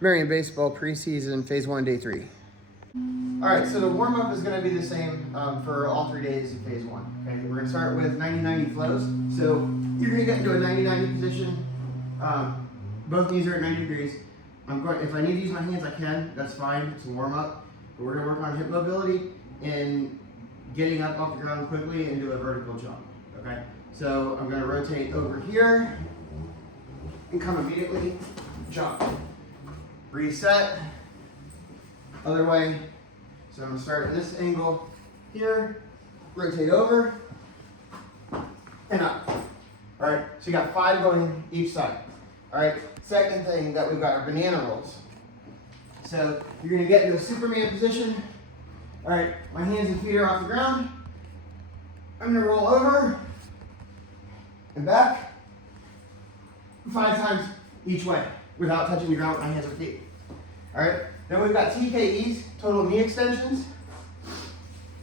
Marian Baseball Preseason Phase 1, Day 3. All right, so the warm-up is going to be the same for all 3 days of Phase 1. Okay, we're going to start with 90-90 flows. So you're going to get into a 90-90 position. Both knees are at 90 degrees. If I need to use my hands, I can. That's fine. It's a warm-up. But we're going to work on hip mobility and getting up off the ground quickly and do a vertical jump. Okay, so I'm going to rotate over here and come immediately jump. Reset, other way. So I'm going to start at this angle here, rotate over, and up. All right, so you got 5 going each side. All right, second thing that we've got are banana rolls. So you're going to get into a Superman position. All right, my hands and feet are off the ground. I'm going to roll over and back 5 times each way without touching the ground with my hands or feet. All right, then we've got TKEs, total knee extensions.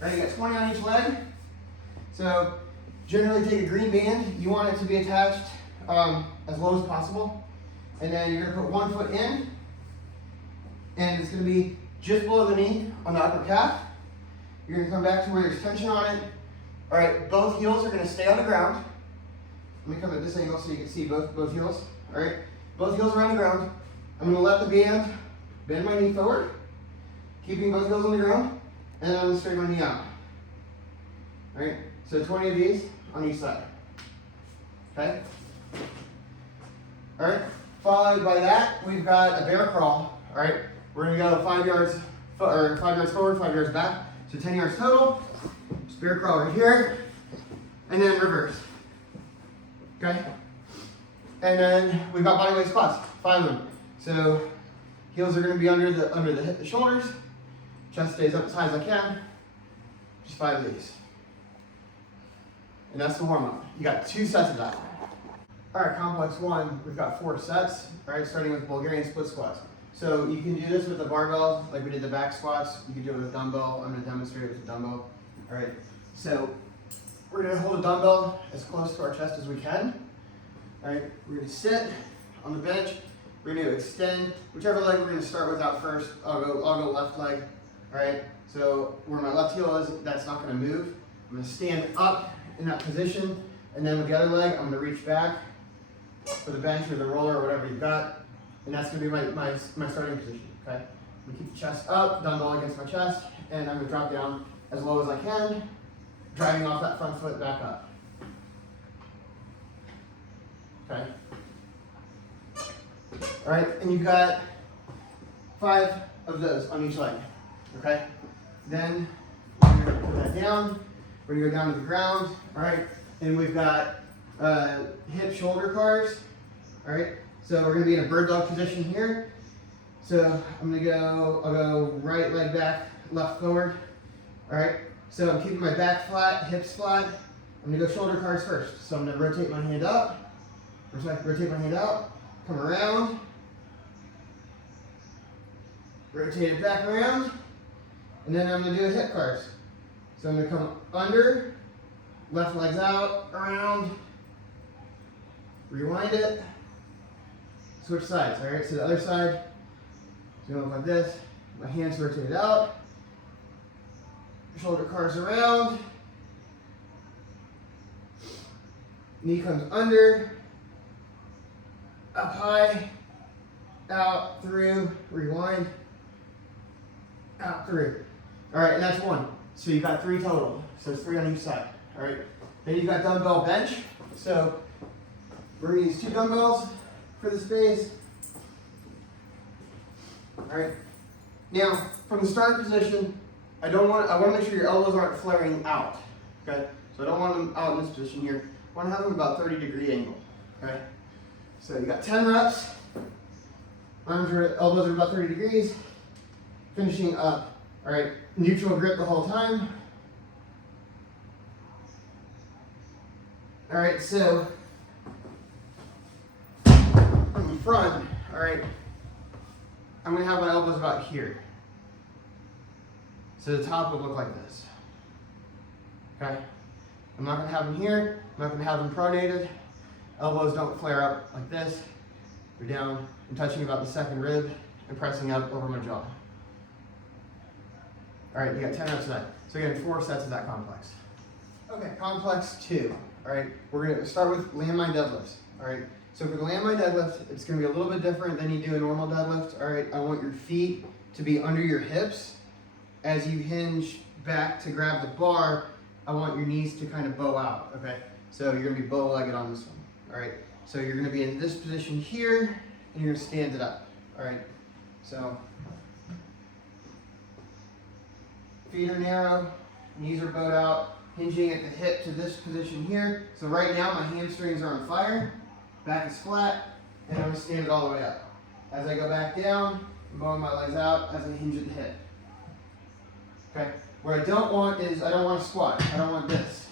All right, you got 20 on each leg. So generally take a green band. You want it to be attached as low as possible. And then you're gonna put 1 foot in, and it's gonna be just below the knee on the upper calf. You're gonna come back to where there's tension on it. All right, both heels are gonna stay on the ground. Let me come at this angle so you can see both heels. All right, both heels are on the ground. I'm gonna let the band bend my knee forward, keeping both heels on the ground, and then I'm gonna straighten my knee out. All right, so 20 of these on each side. Okay? All right, followed by that, we've got a bear crawl. All right, we're gonna go 5 yards, 5 yards forward, 5 yards back, so 10 yards total. Just bear crawl right here, and then reverse. Okay? And then we've got bodyweight squats, 5 of them. So heels are going to be under the shoulders. Chest stays up as high as I can. Just 5 of these. And that's the warm-up. You got 2 sets of that. All right, complex 1, we've got 4 sets. All right, starting with Bulgarian Split Squats. So you can do this with the barbell, like we did the back squats. You can do it with a dumbbell. I'm going to demonstrate it with a dumbbell. All right, so we're going to hold a dumbbell as close to our chest as we can. All right, we're going to sit on the bench. We're going to extend whichever leg we're going to start with out first. I'll go left leg. All right, so where my left heel is, that's not going to move. I'm going to stand up in that position, and then with the other leg, I'm going to reach back for the bench or the roller or whatever you've got, and that's going to be my starting position. Okay, I'm going to keep the chest up, dumbbell against my chest, and I'm going to drop down as low as I can, driving off that front foot back up. Okay. All right, and you've got 5 of those on each leg. Okay. Then we're going to put that down. We're going to go down to the ground. All right, and we've got hip shoulder CARs. All right. So we're going to be in a BirdDog position here. So I'll go right leg back, left forward. All right. So I'm keeping my back flat, hips flat. I'm going to go shoulder CARs first. So I'm going to rotate my hand up, rotate my hand out, come around, rotate it back around, and then I'm going to do a hip CARs. So I'm going to come under, left leg's out, around, rewind it, switch sides. All right, so the other side is going to look like this. My hands rotated out, shoulder CARs around, knee comes under, up high, out, through, rewind, out, through. All right, and that's 1. So you've got 3 total. So it's 3 on each side. All right. Then you've got dumbbell bench. So we're going to use 2 dumbbells for this phase. All right. Now, from the start position, I want to make sure your elbows aren't flaring out. Okay. So I don't want them out in this position here. I want to have them about 30-degree angle. Okay. So you got 10 reps. Elbows are about 30 degrees. Finishing up. All right, neutral grip the whole time. All right, so from the front, all right, I'm gonna have my elbows about here. So the top would look like this. Okay, I'm not gonna have them here. I'm not gonna have them pronated. Elbows don't flare up like this. They're down and touching about the second rib and pressing up over my jaw. All right, you got 10 reps of that. So again, 4 sets of that complex. Okay, complex 2. All right, we're gonna start with landmine deadlifts. All right, so for the landmine deadlift, it's gonna be a little bit different than you do a normal deadlift. All right, I want your feet to be under your hips. As you hinge back to grab the bar, I want your knees to kind of bow out, okay? So you're gonna be bow-legged on this one, all right? So you're gonna be in this position here, and you're gonna stand it up, all right? So, feet are narrow, knees are bowed out, hinging at the hip to this position here. So right now my hamstrings are on fire, back is flat, and I'm gonna stand it all the way up. As I go back down, I'm bowing my legs out as I hinge at the hip. Okay, what I don't want is, I don't want to squat, I don't want this.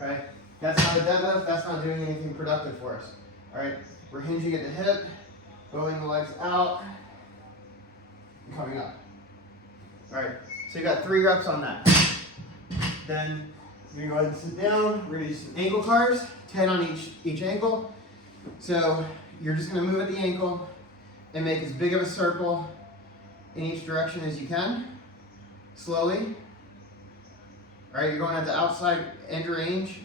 Okay, that's not a deadlift, that's not doing anything productive for us. All right, we're hinging at the hip, bowing the legs out, and coming up. All right, so you got 3 reps on that. Then you're gonna go ahead and sit down. We're gonna do some ankle CARs, 10 on each ankle. So you're just gonna move at the ankle and make as big of a circle in each direction as you can, slowly. All right, you're going at the outside end range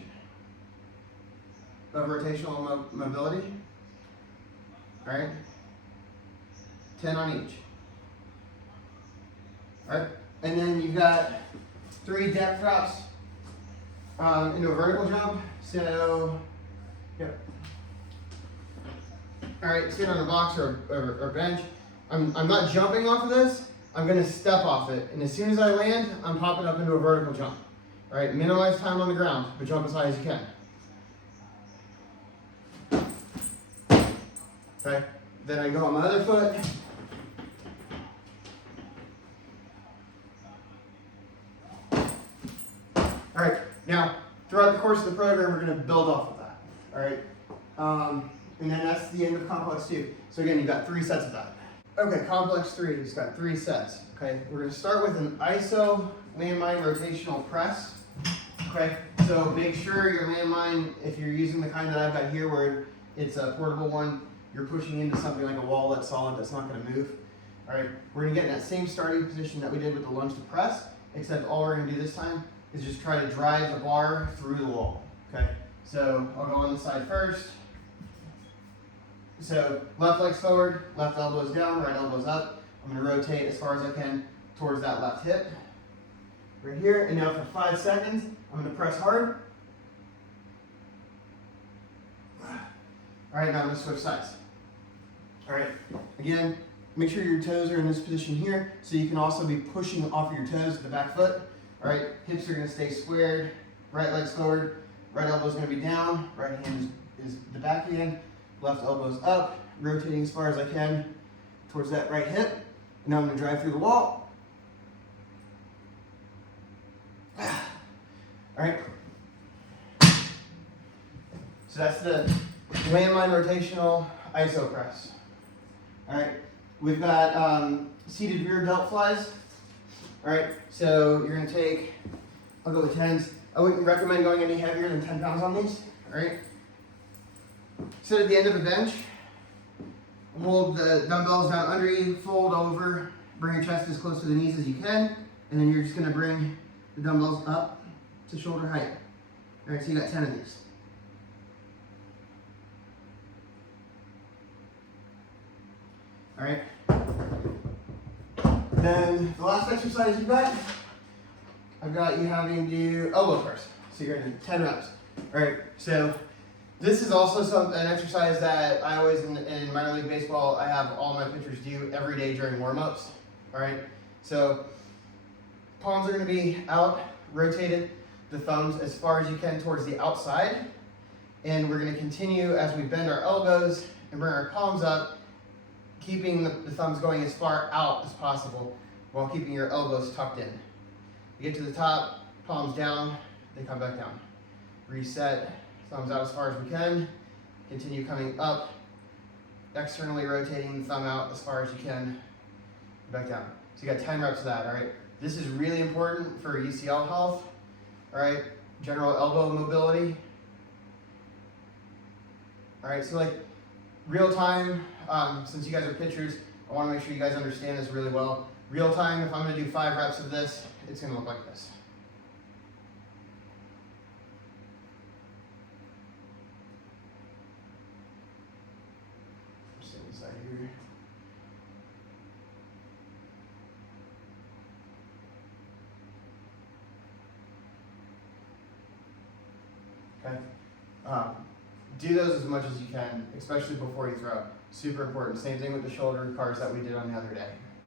of rotational mobility. All right, 10 on each. All right, and then you've got 3 depth drops into a vertical jump. So, yep. All right, sit on a box or bench. I'm not jumping off of this. I'm gonna step off it, and as soon as I land, I'm popping up into a vertical jump. All right, minimize time on the ground, but jump as high as you can. Okay, then I go on my other foot. All right, now throughout the course of the program, we're going to build off of that. All right, and then that's the end of complex 2. So again, you've got 3 sets of that. Okay, complex 3, it's got 3 sets. Okay, we're going to start with an Iso Landmine Rotational Press. Okay, so make sure your landmine, if you're using the kind that I've got here, where it's a portable one, you're pushing into something like a wall that's solid, that's not going to move. All right, we're going to get in that same starting position that we did with the lunge to press, except all we're going to do this time is just try to drive the bar through the wall. Okay, so I'll go on the side first. So left leg's forward, left elbow's down, right elbow's up. I'm going to rotate as far as I can towards that left hip. Right here, and now for 5 seconds, I'm going to press hard. All right, now I'm going to switch sides. All right, again, make sure your toes are in this position here, so you can also be pushing off of your toes to the back foot. All right, hips are going to stay squared, right leg's forward, right elbow's going to be down, right hand is the back again, left elbow's up, rotating as far as I can towards that right hip. And now I'm going to drive through the wall. All right, so that's the landmine rotational iso press. All right, we've got seated rear delt flies. All right, so you're gonna take, I'll go with 10s. I wouldn't recommend going any heavier than 10 pounds on these. All right, sit at the end of a bench, hold the dumbbells down under you, fold over, bring your chest as close to the knees as you can, and then you're just gonna bring the dumbbells up to shoulder height. All right, so you got 10 of these. All right. Then the last exercise you've got, I've got you having to do elbow first. So you're gonna do 10 reps. All right, so this is also an exercise that I always, in minor league baseball, I have all my pitchers do every day during warmups. All right, so palms are gonna be out, rotated, the thumbs as far as you can towards the outside. And we're gonna continue as we bend our elbows and bring our palms up, keeping the thumbs going as far out as possible while keeping your elbows tucked in. You get to the top, palms down, they come back down. Reset, thumbs out as far as we can. Continue coming up, externally rotating the thumb out as far as you can, back down. So you got 10 reps of that, all right? This is really important for UCL health, all right? General elbow mobility. All right, so like real time since you guys are pitchers, I want to make sure you guys understand this really well. Real time, if I'm going to do 5 reps of this, it's going to look like this. Just inside here. Okay. Do those as much as you can, especially before you throw. Super important. Same thing with the shoulder cars that we did on the other day.